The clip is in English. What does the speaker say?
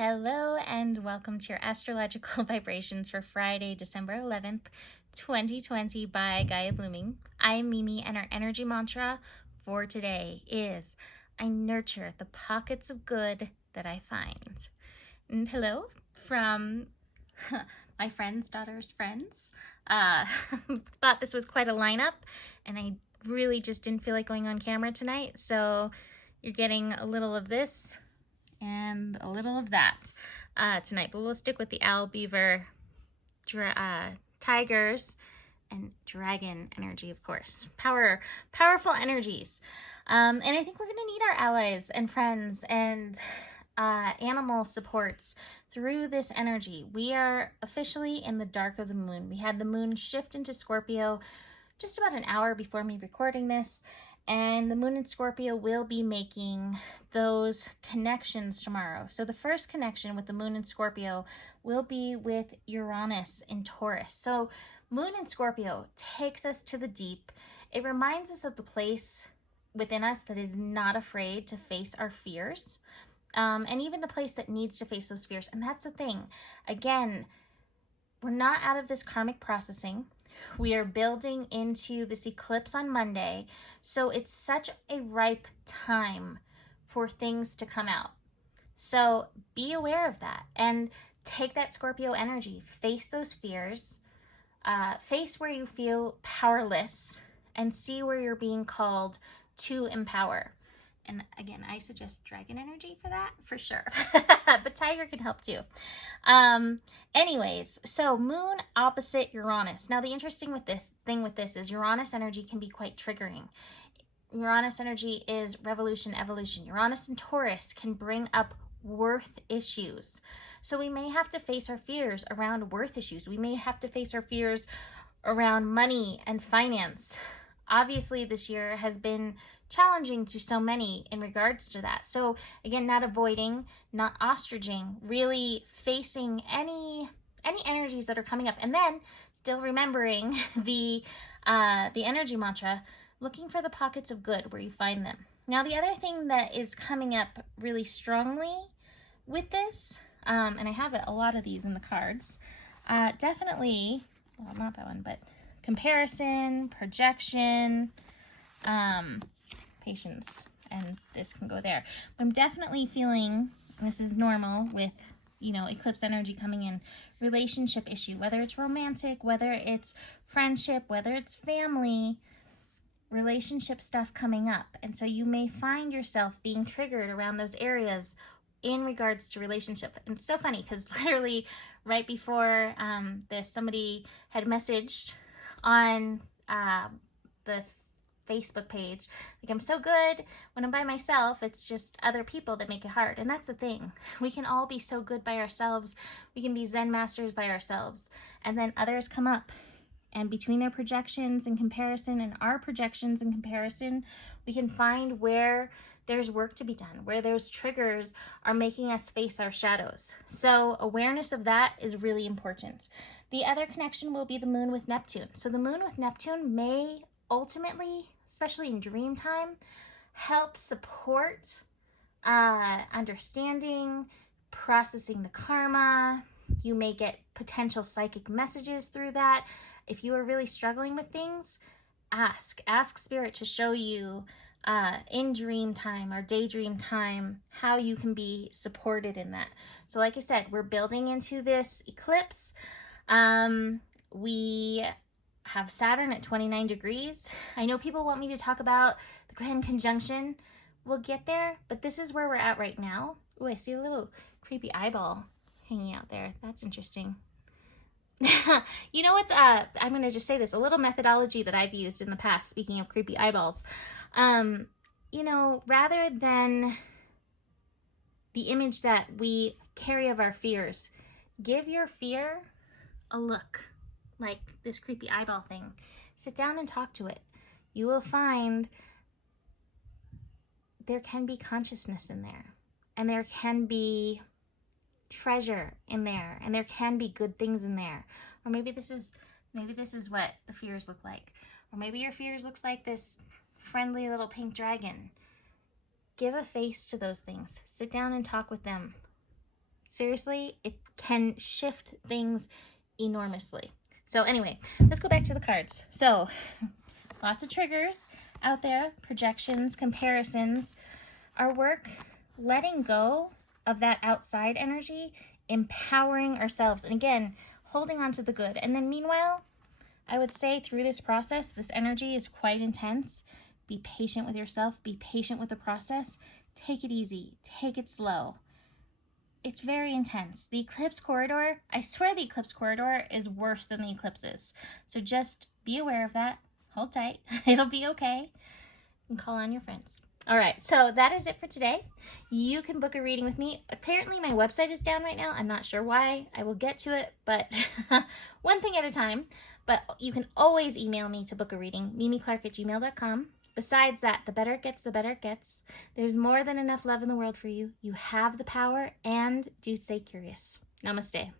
Hello and welcome to your astrological vibrations for Friday, December 11th, 2020 by Gaia Blooming. I'm Mimi and our energy mantra for today is I nurture the pockets of good that I find. And hello from my friend's daughter's friends. Thought this was quite a lineup and I really just didn't feel like going on camera tonight, so you're getting a little of this and a little of that tonight, but we'll stick with the owl, beaver, tigers, and dragon energy, of course. Powerful energies. And I think we're going to need our allies and friends and animal supports through this energy. We are officially in the dark of the moon. We had the moon shift into Scorpio just about an hour before me recording this. And the moon in Scorpio will be making those connections tomorrow. So the first connection with the moon in Scorpio will be with Uranus in Taurus. So moon in Scorpio takes us to the deep. It reminds us of the place within us that is not afraid to face our fears. And even the place that needs to face those fears. And that's the thing. Again, we're not out of this karmic processing. We are building into this eclipse on Monday, so it's such a ripe time for things to come out. So be aware of that and take that Scorpio energy. Face those fears. Face where you feel powerless and see where you're being called to empower. And again, I suggest dragon energy for that, for sure. But tiger can help too. Anyways, so moon opposite Uranus. Now, the interesting thing with this is Uranus energy can be quite triggering. Uranus energy is revolution, evolution. Uranus and Taurus can bring up worth issues. So we may have to face our fears around worth issues. We may have to face our fears around money and finance. Obviously, this year has been challenging to so many in regards to that. So again, not avoiding, not ostriching, really facing any energies that are coming up, and then still remembering the energy mantra, looking for the pockets of good where you find them. Now, the other thing that is coming up really strongly with this, and I have a lot of these in the cards, definitely, well, not that one, but comparison, projection, patience, and this can go there. But I'm definitely feeling, and this is normal with, eclipse energy coming in, relationship issue, whether it's romantic, whether it's friendship, whether it's family, relationship stuff coming up. And so you may find yourself being triggered around those areas in regards to relationship. And it's so funny because literally right before this, somebody had messaged on the Facebook page, like, I'm so good when I'm by myself. It's just other people that make it hard. And that's the thing. We can all be so good by ourselves. We can be Zen masters by ourselves. And then others come up. And between their projections and comparison and our projections and comparison, we can find where there's work to be done, where those triggers are making us face our shadows. So awareness of that is really important. The other connection will be the moon with Neptune. So the moon with Neptune may ultimately, especially in dream time, help support understanding, processing the karma. You may get potential psychic messages through that. If you are really struggling with things, ask spirit to show you in dream time or daydream time how you can be supported in that. So like I said, we're building into this eclipse. We have Saturn at 29 degrees. I know people want me to talk about the grand conjunction. We'll get there, but this is where we're at right now. Oh, I see a little creepy eyeball hanging out there. That's interesting. You know what's, I'm going to just say this, a little methodology that I've used in the past, speaking of creepy eyeballs. Rather than the image that we carry of our fears, give your fear a look, like this creepy eyeball thing. Sit down and talk to it. You will find there can be consciousness in there, and there can be treasure in there, and there can be good things in there. Or maybe this is what the fears look like. Or maybe your fears looks like this friendly little pink dragon. Give a face to those things. Sit down and talk with them. Seriously, it can shift things enormously. So anyway, let's go back to the cards. So lots of triggers out there, projections, comparisons. Our work, letting go of that outside energy, empowering ourselves, and again, holding on to the good. And then meanwhile, I would say through this process, this energy is quite intense. Be patient with yourself. Be patient with the process. Take it easy. Take it slow. It's very intense. The eclipse corridor, I swear the eclipse corridor is worse than the eclipses. So just be aware of that. Hold tight. It'll be okay. And call on your friends. All right, so that is it for today. You can book a reading with me. Apparently my website is down right now. I'm not sure why. I will get to it, but one thing at a time. But you can always email me to book a reading, mimiclark@gmail.com. Besides that, the better it gets, the better it gets. There's more than enough love in the world for you. You have the power, and do stay curious. Namaste.